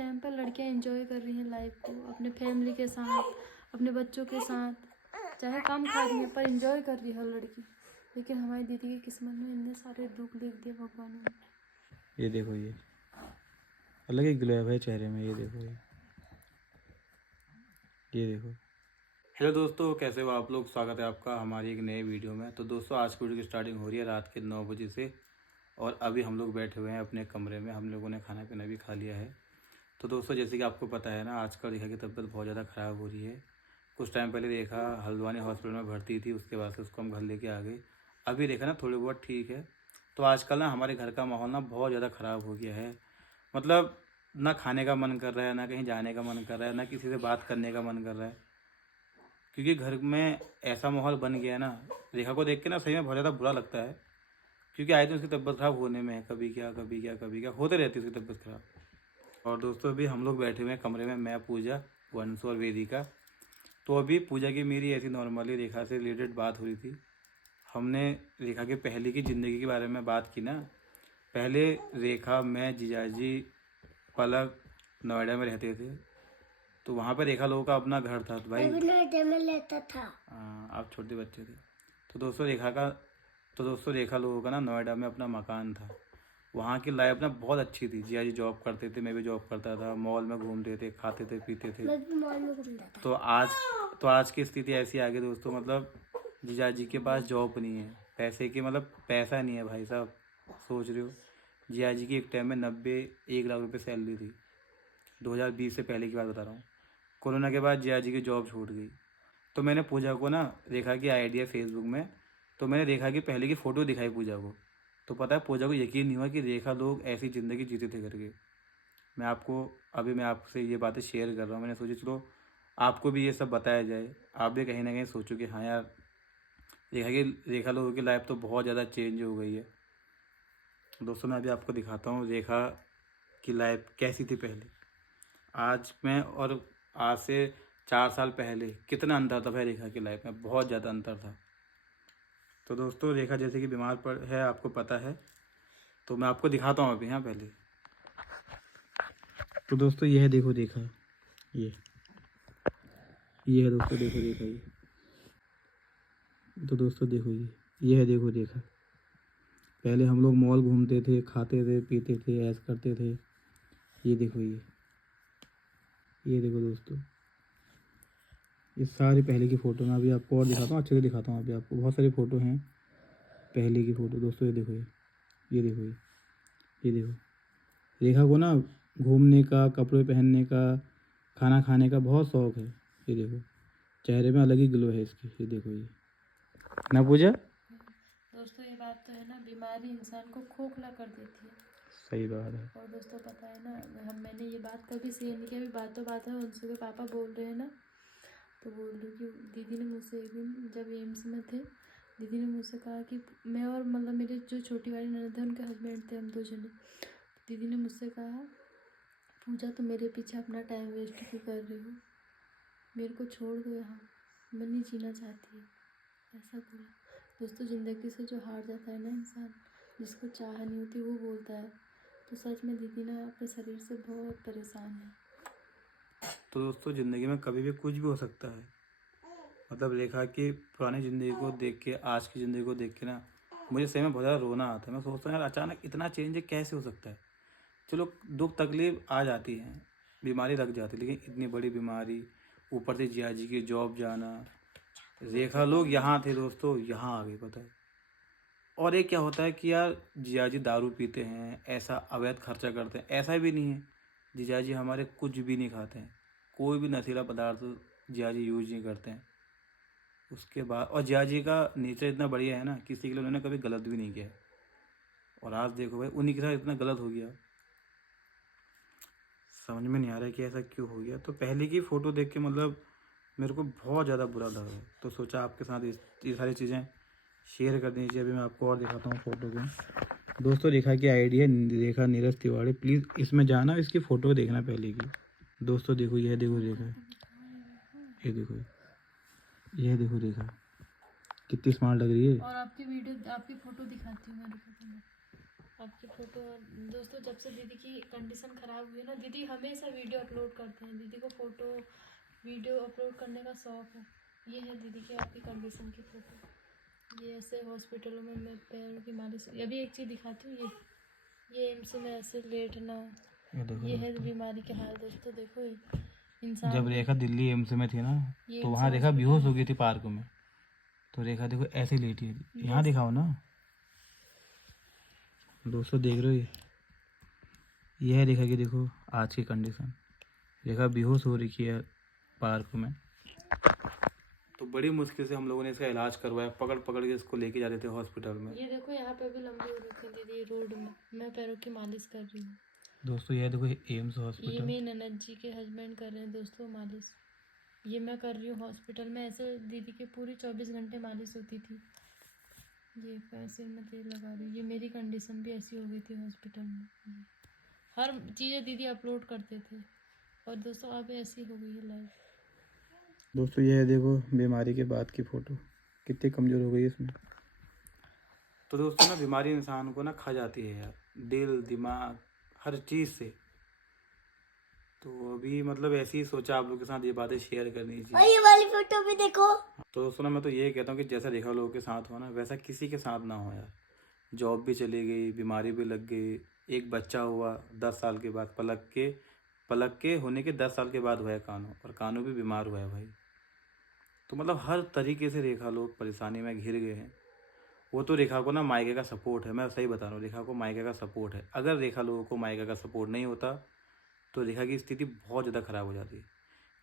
Time पर लड़कियां enjoy कर रही हैं लाइफ को, अपने फैमिली के साथ, अपने बच्चों के साथ, चाहे कम खा रही है पर एंजॉय कर रही है लड़की। लेकिन हमारी दीदी की किस्मत में इतने सारे दुख लिख दिए भगवान ने। ये देखो, ये अलग ही ग्लो है भाई चेहरे में। ये देखो, ये देखो। हेलो दोस्तों, कैसे हो आप लोग? स्वागत है आपका हमारी एक नए वीडियो में। तो दोस्तों, आज की वीडियो की स्टार्टिंग हो रही है रात के 9 बजे से और अभी हम लोग बैठे हुए हैं अपने कमरे में। हम लोगों ने खाना पीना भी खा लिया है। तो दोस्तों, जैसे कि आपको पता है ना, आजकल रेखा की तबीयत बहुत ज़्यादा ख़राब हो रही है। कुछ टाइम पहले रेखा हल्द्वानी हॉस्पिटल में भर्ती थी, उसके बाद से उसको हम घर लेके आ गए। अभी रेखा ना थोड़ी बहुत ठीक है। तो आजकल ना हमारे घर का माहौल ना बहुत ज़्यादा ख़राब हो गया है। मतलब ना खाने का मन कर रहा है, ना कहीं जाने का मन कर रहा है, ना किसी से बात करने का मन कर रहा है। क्योंकि घर में ऐसा माहौल बन गया है ना, रेखा को देख के ना सही में बहुत ज़्यादा बुरा लगता है। क्योंकि आए दिन उसकी तबीयत ख़राब होने में है, कभी क्या कभी क्या कभी क्या होते रहती है उसकी तबीयत ख़राब। और दोस्तों, अभी हम लोग बैठे हुए हैं कमरे में, मैं, पूजा, वंश और वेदिका। तो अभी पूजा की मेरी ऐसी नॉर्मली रेखा से रिलेटेड बात हो रही थी। हमने रेखा के पहले की ज़िंदगी के बारे में बात की ना। पहले रेखा, मैं, जीजाजी, पलक नोएडा में रहते थे। तो वहाँ पर रेखा लोगों का अपना घर था। तो भाई नोएडा में रहता था। आप छोटे बच्चे थे। तो दोस्तों रेखा लोगों का ना नोएडा में अपना मकान था। वहाँ की लाइफ ना बहुत अच्छी थी। जिया जी जॉब करते थे, मैं भी जॉब करता था, मॉल में घूमते थे, खाते थे, पीते थे। मैं भी मॉल में घूमता था। तो आज की स्थिति ऐसी आ गई दोस्तों, मतलब जीजा जी के पास जॉब नहीं है, पैसे की मतलब पैसा नहीं है भाई साहब। सोच रहे हो, जिया जी की एक टाइम में 1 लाख रुपये सैलरी थी। 2020 से पहले की बात बता रहा हूँ। कोरोना के बाद जिया जी की जॉब छूट गई। तो मैंने पूजा को ना रेखा की आईडी है फेसबुक में, तो मैंने रेखा की पहले की फ़ोटो दिखाई पूजा को। तो पता है पूजा को यकीन नहीं हुआ कि रेखा लोग ऐसी ज़िंदगी जीते थे करके। मैं आपसे ये बातें शेयर कर रहा हूँ। मैंने सोची चलो आपको भी ये सब बताया जाए, आप भी कहीं ना कहीं सोचो कि हाँ यार, रेखा लोगों की लाइफ तो बहुत ज़्यादा चेंज हो गई है। दोस्तों, मैं अभी आपको दिखाता हूँ रेखा की लाइफ कैसी थी पहले और आज से 4 साल पहले कितना अंतर था भाई रेखा की लाइफ में, बहुत ज़्यादा अंतर था। तो दोस्तों, रेखा जैसे कि बीमार पड़ है, आपको पता है। तो मैं आपको दिखाता हूँ अभी। हाँ, पहले तो दोस्तों ये है, देखो रेखा, ये है दोस्तों, देखो रेखा ये। तो दोस्तों देखो, ये है, देखो रेखा। पहले हम लोग मॉल घूमते थे, खाते थे, पीते थे, ऐश करते थे। ये देखो, ये देखो दोस्तों, ये सारी पहले की फ़ोटो। मैं अभी आपको और दिखाता हूँ, अच्छे से दिखाता हूँ। अभी आपको बहुत सारी फ़ोटो हैं पहले की फ़ोटो। दोस्तों ये देखो, ये देखो, ये देखो। रेखा को ना घूमने का, कपड़े पहनने का, खाना खाने का बहुत शौक़ है। ये देखो, चेहरे में अलग ही ग्लो है इसकी। ये देखो, ये ना पूजा। दोस्तों ये बात तो है ना, बीमारी इंसान को खोखला कर देती है। सही बात है। और दोस्तों पता है ना, मैंने ये बात कभी शेयर नहीं किया, अभी बात है उनसे के पापा बोल रहे हैं ना। तो बोल रही कि दीदी ने मुझसे एक दिन जब एम्स में थे, दीदी ने मुझसे कहा कि मैं और मतलब मेरे जो छोटी वाली ननद थे उनके हस्बैंड थे, हम 2 जने। दीदी ने मुझसे कहा, पूजा तुम मेरे पीछे अपना टाइम वेस्ट क्यों कर रही हो, मेरे को छोड़ दो यहाँ, मैं नहीं जीना चाहती है, ऐसा बोला। दोस्तों ज़िंदगी से जो हार जाता है ना इंसान, जिसको चाह नहीं होती वो बोलता है। तो सच में दीदी ना अपने शरीर से बहुत परेशान है। तो दोस्तों, ज़िंदगी में कभी भी कुछ भी हो सकता है। मतलब रेखा की पुरानी ज़िंदगी को देख के, आज की ज़िंदगी को देख के ना, मुझे सही में बहुत ज़्यादा रोना आता है। मैं सोचता हूँ यार, अचानक इतना चेंज कैसे हो सकता है। चलो, दुख तकलीफ आ जाती है, बीमारी लग जाती है, लेकिन इतनी बड़ी बीमारी, ऊपर से जिया जी की जॉब जाना। रेखा लोग यहाँ थे दोस्तों, यहाँ आ गए, पता है। और एक क्या होता है कि यार जिया जी दारू पीते हैं, ऐसा अवैध खर्चा करते हैं, ऐसा भी नहीं है। जिया जी हमारे कुछ भी नहीं खाते हैं, कोई भी नशीला पदार्थ जिया जी यूज नहीं करते हैं। उसके बाद और जिया जी का नेचर इतना बढ़िया है ना, किसी के लिए उन्होंने कभी गलत भी नहीं किया। और आज देखो भाई, उन्हीं के साथ इतना गलत हो गया। समझ में नहीं आ रहा है कि ऐसा क्यों हो गया। तो पहले की फ़ोटो देख के मतलब मेरे को बहुत ज़्यादा बुरा लग रहा है। तो सोचा आपके साथ ये सारी चीज़ें शेयर कर दीजिए। अभी मैं आपको और दिखाता हूँ फ़ोटो को। दोस्तों रेखा की आईडी है रेखा नीरज तिवारी, प्लीज़ इसमें जाना, इसकी फ़ोटो देखना पहले की। दोस्तों देखो, यह देखो रेखा, ये देखो, यह देखो रेखा कितनी स्मार्ट लग रही है। और आपकी वीडियो, आपकी फ़ोटो दिखाती हूँ मैं, रुको। आपकी फ़ोटो। दोस्तों जब से दीदी की कंडीशन ख़राब हुई ना, दीदी हमेशा वीडियो अपलोड करते हैं। दीदी को फ़ोटो वीडियो अपलोड करने का शौक़ है। ये है दीदी की आपकी कंडीशन की फ़ोटो। ये ऐसे हॉस्पिटलों में मैं पैरों की मालिश, अभी एक चीज़ दिखाती हूँ। ये एम्स में ऐसे लेटना, ये है बीमारी के हाल। दोस्तों देखो इंसान जब रेखा दिल्ली एम्स में थी ना, ये तो एम्स वहाँ रेखा हॉस्पिटल बेहोश हो है। गई थी पार्क में। तो रेखा देखो ऐसे लेटी है, यहाँ दिखाओ ना दोस्तों, देख रहे हो ये है रेखा की, देखो आज की कंडीशन। रेखा बेहोश हो रही है पार्क में। तो बड़ी मुश्किल से हम लोगों ने इसका इलाज करवाया, पकड़ पकड़ के इसको लेके जाते थे हॉस्पिटल में। ये देखो यहाँ पे भी लंबी हो रखी है दीदी रोड में, मैं पैरों की मालिश कर रही हूँ। दोस्तों ये देखो एम्स ये हॉस्पिटल। मेरी ननद जी के हस्बैंड कर रहे हैं दोस्तों मालिश। ये मैं कर रही हूँ हॉस्पिटल में। ऐसे दीदी की पूरी 24 घंटे मालिश होती थी। ये पैसे में तेल लगा रही हूँ। ये मेरी कंडीशन भी ऐसी हो गई थी हॉस्पिटल में। हर चीज़ें दीदी अपलोड करते थे, और दोस्तों अब ऐसी हो गई है लाइफ। दोस्तों ये है देखो बीमारी के बाद की फ़ोटो, कितनी कमज़ोर हो गई इसमें। तो दोस्तों ना बीमारी इंसान को ना खा जाती है यार, दिल दिमाग हर चीज़ से। तो अभी मतलब ऐसे ही सोचा आप लोगों के साथ ये बातें शेयर करनी चाहिए। और ये वाली फोटो भी देखो। तो दोस्तों ना मैं तो ये कहता हूँ कि जैसा रेखा लोगों के साथ हो ना, वैसा किसी के साथ ना हो यार। जॉब भी चली गई, बीमारी भी लग गई, एक बच्चा हुआ 10 साल के बाद, पलक के होने के 10 साल के बाद हुआ है कानू, और कानू भी बीमार हुआ है भाई। तो मतलब हर तरीके से रेखा लोग परेशानी में घिर गए हैं। वो तो रेखा को ना मायके का सपोर्ट है, मैं सही बता रहा हूँ, रेखा को मायके का सपोर्ट है। अगर रेखा लोगों को मायके का सपोर्ट नहीं होता तो रेखा की स्थिति बहुत ज़्यादा ख़राब हो जाती है,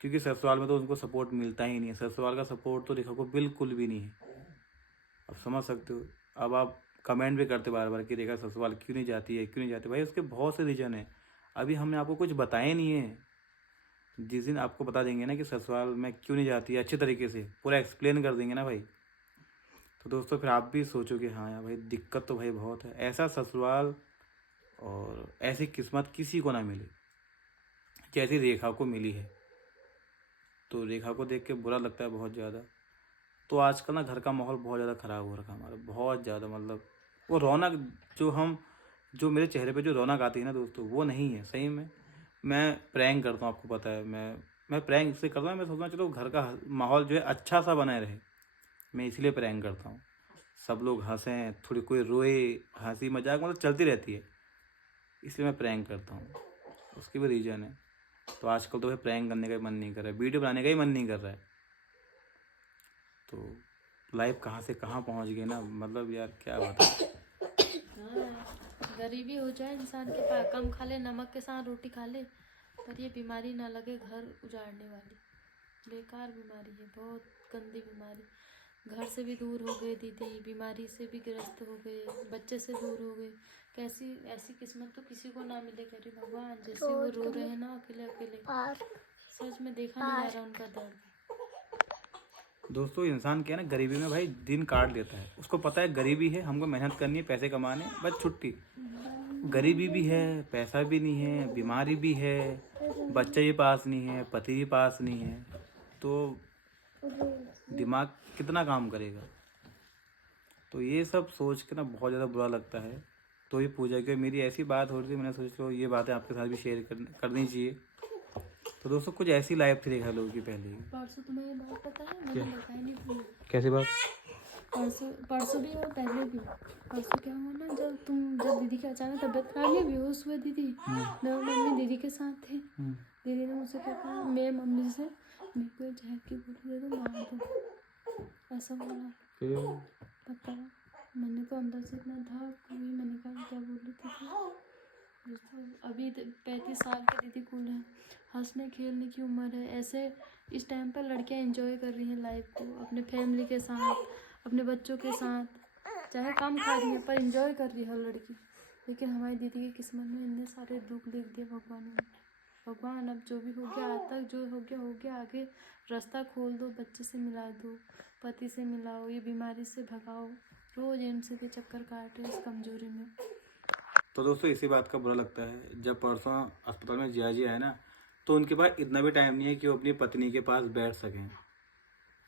क्योंकि ससुराल में तो उनको सपोर्ट मिलता ही नहीं है। ससुराल का सपोर्ट तो रेखा को बिल्कुल भी नहीं है। अब समझ सकते हो। अब आप कमेंट भी करते बार बार कि रेखा ससुराल क्यों नहीं जाती है, क्यों नहीं जाती। भाई उसके बहुत से रीज़न हैं, अभी हमने आपको कुछ बताए नहीं है। जिस दिन आपको बता देंगे ना कि ससुराल में क्यों नहीं जाती है, अच्छे तरीके से पूरा एक्सप्लेन कर देंगे ना भाई, तो दोस्तों फिर आप भी सोचोगे हाँ यार भाई दिक्कत तो भाई बहुत है। ऐसा ससुराल और ऐसी किस्मत किसी को ना मिले जैसी रेखा को मिली है। तो रेखा को देख के बुरा लगता है बहुत ज़्यादा। तो आजकल ना घर का माहौल बहुत ज़्यादा ख़राब हो रखा है हमारा, बहुत ज़्यादा। मतलब वो रौनक जो मेरे चेहरे पे जो रौनक आती है ना दोस्तों, वो नहीं है सही में। मैं प्रैंक करता हूँ, आपको पता है, मैं प्रैंक इससे करता हूँ, मैं सोचता हूँ चलो घर का माहौल जो है अच्छा सा बनाए रहे, मैं इसलिए प्रैंक करता हूँ। सब लोग हंसें, थोड़ी कोई रोए, हंसी मजाक मतलब चलती रहती है, इसलिए मैं प्रैंक करता हूँ। उसकी भी रीज़न है। तो आजकल तो भाई प्रैंक करने का मन नहीं कर रहा है, वीडियो बनाने का ही मन नहीं कर रहा है। तो लाइफ कहाँ से कहाँ पहुँच गई ना, मतलब यार क्या बताएं। गरीबी हो जाए इंसान के पास, कम खा ले, नमक के साथ रोटी खा ले, पर ये बीमारी ना लगे घर उजाड़ने वाली। बेकार बीमारी है, बहुत गंदी बीमारी। घर से भी दूर हो गए दीदी, बीमारी से भी ग्रस्त हो गए, बच्चे से दूर हो गए। कैसी ऐसी किस्मत तो किसी को ना मिले करे भगवान। जैसे वो रो रहे हैं ना अकेले अकेले, सच में देखा नहीं जा रहा उनका दर्द। दोस्तों इंसान क्या है ना, गरीबी में भाई दिन काट लेता है। उसको पता है गरीबी है, हमको मेहनत करनी है, पैसे कमाने, बस छुट्टी। गरीबी भी है, पैसा भी नहीं है, बीमारी भी है, बच्चे भी पास नहीं है, पति भी पास नहीं है, तो दिमाग कितना काम करेगा। तो ये सब सोच के ना बहुत ज़्यादा बुरा लगता है। तो ये पूजा की मेरी ऐसी बात हो रही थी, मैंने सोच लो ये बातें आपके साथ भी शेयर करनी चाहिए। तो दोस्तों कुछ ऐसी लाइफ थी रेखा लोगों की पहले ही। परसों तुम्हें ये बात पता है, मैंने बताया नहीं थी। कैसी बात? परसों भी और पहले भी। परसों क्या हुआ ना, जब दीदी की अचानक तबीयत खराब हुई, बेहोश हुए दीदी, मैं और मम्मी दीदी के साथ थे। दीदी ने मुझसे क्या कहा, मेरे मम्मी से मेरे को जहर की गोली दे दो, मार दो, ऐसा बोला। पता है, मैंने तो अंदर से इतना था कोई, मैंने कहा क्या बोल रही थी। दोस्तों अभी 35 साल की दीदी कुल है, हंसने खेलने की उम्र है। ऐसे इस टाइम पर लड़कियां एंजॉय कर रही हैं लाइफ को, अपने फैमिली के साथ, अपने बच्चों के साथ, चाहे कम खा रही है पर एंजॉय कर रही है हर लड़की। लेकिन हमारी दीदी की किस्मत में इतने सारे दुख लिख दिए भगवान ने। भगवान अब जो भी हो गया, आज तक जो हो गया, आगे रास्ता खोल दो, बच्चे से मिला दो, पति से मिलाओ, ये बीमारी से भगाओ। रोज एम्स के चक्कर काट रहे इस कमजोरी में। तो दोस्तों इसी बात का बुरा लगता है, जब परसों अस्पताल में जिया जी आए ना, तो उनके पास इतना भी टाइम नहीं है कि वो अपनी पत्नी के पास बैठ सकें,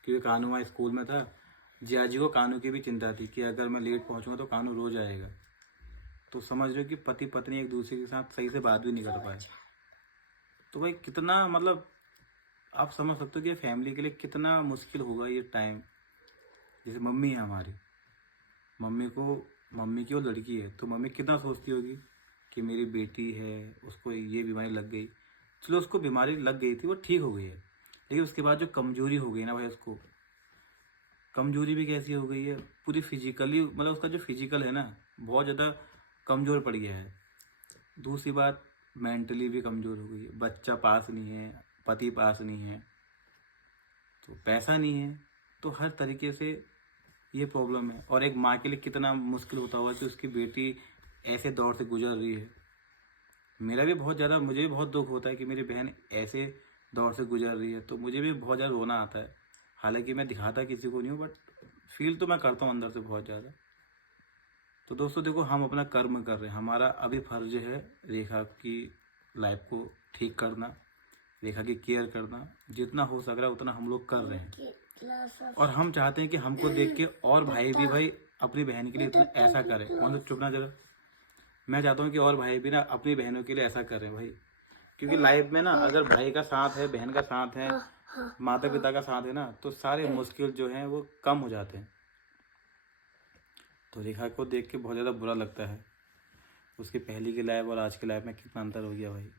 क्योंकि कानू वहाँ स्कूल में था। जिया जी को कानू की भी चिंता थी कि अगर मैं लेट पहुँचूँगा तो कानू रो जाएगा। तो समझ लो कि पति पत्नी एक दूसरे के साथ सही से बात भी नहीं कर पाए। तो भाई कितना मतलब आप समझ सकते हो कि फैमिली के लिए कितना मुश्किल होगा ये टाइम। जैसे मम्मी है हमारी, मम्मी की वो लड़की है, तो मम्मी कितना सोचती होगी कि मेरी बेटी है, उसको ये बीमारी लग गई। चलो उसको बीमारी लग गई थी, वो ठीक हो गई है, लेकिन उसके बाद जो कमजोरी हो गई ना भाई, उसको कमजोरी भी कैसी हो गई है पूरी फिजिकली, मतलब उसका जो फिजिकल है ना बहुत ज़्यादा कमज़ोर पड़ गया है। दूसरी बात मेंटली भी कमज़ोर हो गई है। बच्चा पास नहीं है, पति पास नहीं है, तो पैसा नहीं है, तो हर तरीके से ये प्रॉब्लम है। और एक माँ के लिए कितना मुश्किल होता होगा कि उसकी बेटी ऐसे दौर से गुजर रही है। मेरा भी बहुत ज़्यादा, मुझे भी बहुत दुख होता है कि मेरी बहन ऐसे दौर से गुजर रही है, तो मुझे भी बहुत ज़्यादा रोना आता है। हालांकि मैं दिखाता किसी को नहीं हूँ, बट फील तो मैं करता हूँ अंदर से बहुत ज़्यादा। तो दोस्तों देखो, हम अपना कर्म कर रहे हैं, हमारा अभी फर्ज है रेखा की लाइफ को ठीक करना, रेखा की केयर करना, जितना हो सक रहा है उतना हम लोग कर रहे हैं। और हम चाहते हैं कि हमको देख के और भाई भी भाई अपनी बहन के लिए इतना ऐसा करें। मतलब चुप ना जरा, मैं चाहता हूँ कि और भाई भी ना अपनी बहनों के लिए ऐसा करें भाई, क्योंकि लाइफ में ना अगर भाई का साथ है, बहन का साथ है, माता पिता का साथ है ना, तो सारे मुश्किल जो हैं वो कम हो जाते हैं। तो रेखा को देख के बहुत ज़्यादा बुरा लगता है, उसकी पहली की लाइफ और आज की लाइफ में कितना अंतर हो गया भाई।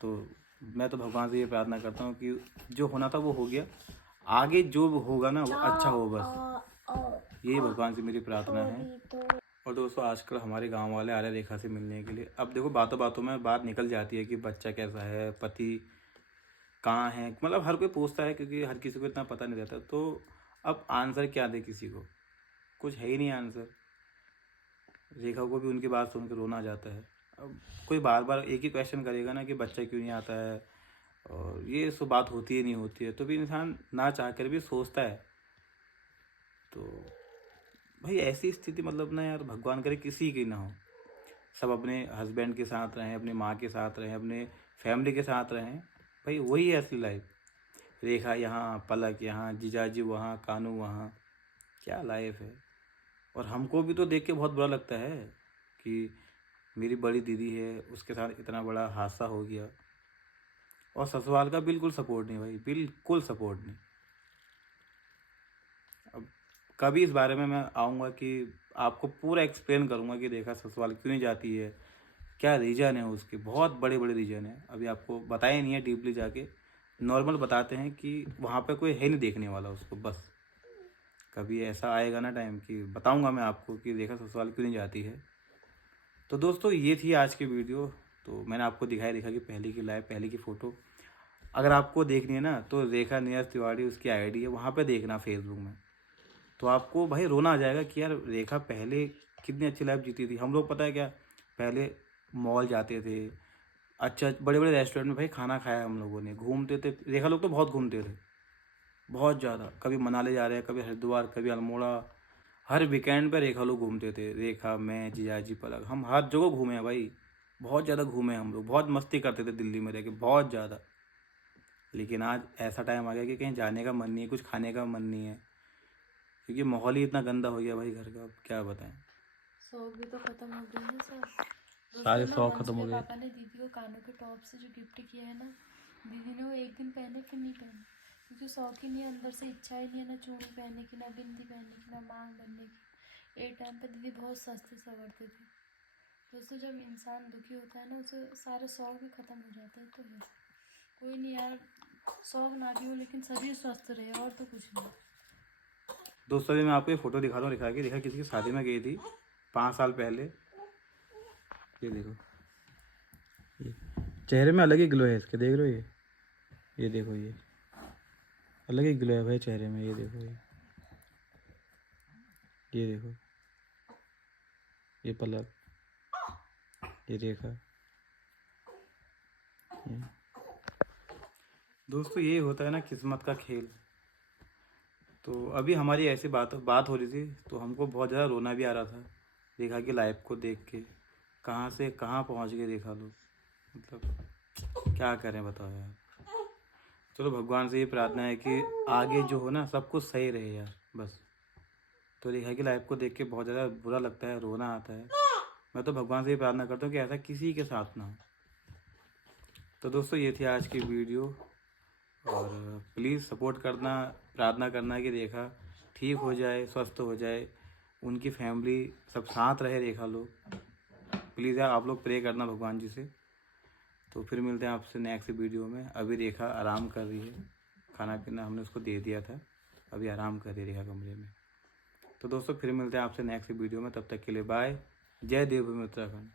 तो मैं तो भगवान से ये प्रार्थना करता हूँ कि जो होना था वो हो गया, आगे जो होगा ना वो अच्छा हो, बस यही भगवान से मेरी प्रार्थना है। और दोस्तों आजकल हमारे गांव वाले आ रहे रेखा से मिलने के लिए। अब देखो बातों बातों में बात निकल जाती है कि बच्चा कैसा है, पति कहाँ है, मतलब हर कोई पूछता है, क्योंकि हर किसी को इतना पता नहीं रहता। तो अब आंसर क्या दे किसी को, कुछ है ही नहीं आंसर। रेखा को भी उनकी बात सुन के रोना आ जाता है। अब कोई बार बार एक ही क्वेश्चन करेगा ना कि बच्चा क्यों नहीं आता है, और ये सब बात होती है नहीं होती है, तो भी इंसान ना चाह कर भी सोचता है। तो भाई ऐसी स्थिति मतलब ना यार, भगवान करे किसी की ना हो, सब अपने हस्बैंड के साथ रहें, अपनी माँ के साथ रहें, अपने फैमिली के साथ रहें। भाई वही है असली लाइफ। रेखा यहाँ, पलक यहाँ, जीजाजी वहाँ, कानू वहाँ, क्या लाइफ है। और हमको भी तो देख के बहुत बुरा लगता है कि मेरी बड़ी दीदी है, उसके साथ इतना बड़ा हादसा हो गया, और ससुराल का बिल्कुल सपोर्ट नहीं भाई, बिल्कुल सपोर्ट नहीं। अब कभी इस बारे में मैं आऊँगा कि आपको पूरा एक्सप्लेन करूँगा कि रेखा ससुराल क्यों नहीं जाती है, क्या रीज़न है उसके, बहुत बड़े बड़े रीज़न है। अभी आपको बताया नहीं है डीपली, जाके नॉर्मल बताते हैं कि वहाँ पे कोई है नहीं देखने वाला उसको। बस कभी ऐसा आएगा ना टाइम कि बताऊंगा मैं आपको कि रेखा ससुराल क्यों नहीं जाती है। तो दोस्तों ये थी आज की वीडियो। तो मैंने आपको दिखाई रेखा की पहले की लाइव, पहले की फ़ोटो। अगर आपको देखनी है ना तो रेखा नीरज तिवारी उसकी आईडी है, वहाँ पे देखना फेसबुक में। तो आपको भाई रोना आ जाएगा कि यार रेखा पहले कितनी अच्छी लाइफ जीती थी। हम लोग पता है क्या, पहले मॉल जाते थे, अच्छा बड़े बड़े रेस्टोरेंट में भाई खाना खाया हम लोगों ने, घूमते थे। रेखा लोग तो बहुत घूमते थे, बहुत ज़्यादा। कभी मनाली जा रहे हैं, कभी हरिद्वार, कभी अल्मोड़ा, हर वीकेंड पे रेखा लोग घूमते थे। रेखा, मैं, जियाजी, पलक, हम हर जगह घूमे हैं भाई, बहुत ज़्यादा घूमे हैं हम लोग, बहुत मस्ती करते थे दिल्ली में रह के, बहुत ज़्यादा। लेकिन आज ऐसा टाइम आ गया कि कहीं जाने का मन नहीं है, कुछ खाने का मन नहीं है, क्योंकि माहौल ही इतना गंदा हो गया भाई घर का। अब क्या बताएं, शौक भी तो खत्म हो गए हैं सब। सारे दोस्तों ना, शौक खत्म हो मेरे गए। पापा ने दीदी को कानों के टॉप से जो गिफ्ट किया है ना, दीदी ने वो एक दिन पहने फिर नहीं पहने, क्योंकि शौक ही नहीं है अंदर से, इच्छा ही नहीं है ना चूड़ी पहनने की, ना बिंदी पहनने की, ना मांग बनने की। एक टाइम पर दीदी बहुत सस्ते संवरते थे। दोस्तों जब इंसान दुखी होता है ना, उसे सारे शौक भी खत्म हो जाते हैं। तो है कोई नहीं यार, शौक ना भी हो लेकिन शरीर स्वस्थ रहे, और तो कुछ नहीं। दोस्तों अभी मैं आपको ये फ़ोटो दिखा दूँ रेखा की। रेखा किसी की शादी में गई थी 5 साल पहले। ये देखो, ये चेहरे में अलग ही ग्लो है इसके, देख रहे हो ये देखो, ये अलग ही ग्लो है भाई चेहरे में। ये देखो, ये देखो, ये पलक, ये रेखा। ये दोस्तों यही होता है ना किस्मत का खेल। तो अभी हमारी ऐसी बात हो रही थी, तो हमको बहुत ज़्यादा रोना भी आ रहा था रेखा की लाइफ को देख के। कहाँ से कहाँ पहुँच गए रेखा लोग, मतलब क्या करें बताओ यार। चलो भगवान से ये प्रार्थना है कि आगे जो हो ना सब कुछ सही रहे यार, बस। तो रेखा की लाइफ को देख के बहुत ज़्यादा बुरा लगता है, रोना आता है। मैं तो भगवान से ही प्रार्थना करता हूँ कि ऐसा किसी के साथ ना हो। तो दोस्तों ये थी आज की वीडियो, और प्लीज़ सपोर्ट करना, प्रार्थना करना कि रेखा ठीक हो जाए, स्वस्थ हो जाए, उनकी फैमिली सब साथ रहे रेखा लोग। प्लीज़ यार आप लोग प्रे करना भगवान जी से। तो फिर मिलते हैं आपसे नेक्स्ट वीडियो में। अभी रेखा आराम कर रही है, खाना पीना हमने उसको दे दिया था, अभी आराम कर रही है रेखा कमरे में। तो दोस्तों फिर मिलते हैं आपसे नेक्स्ट वीडियो में, तब तक के लिए बाय। जय देवभूमि उत्तराखंड।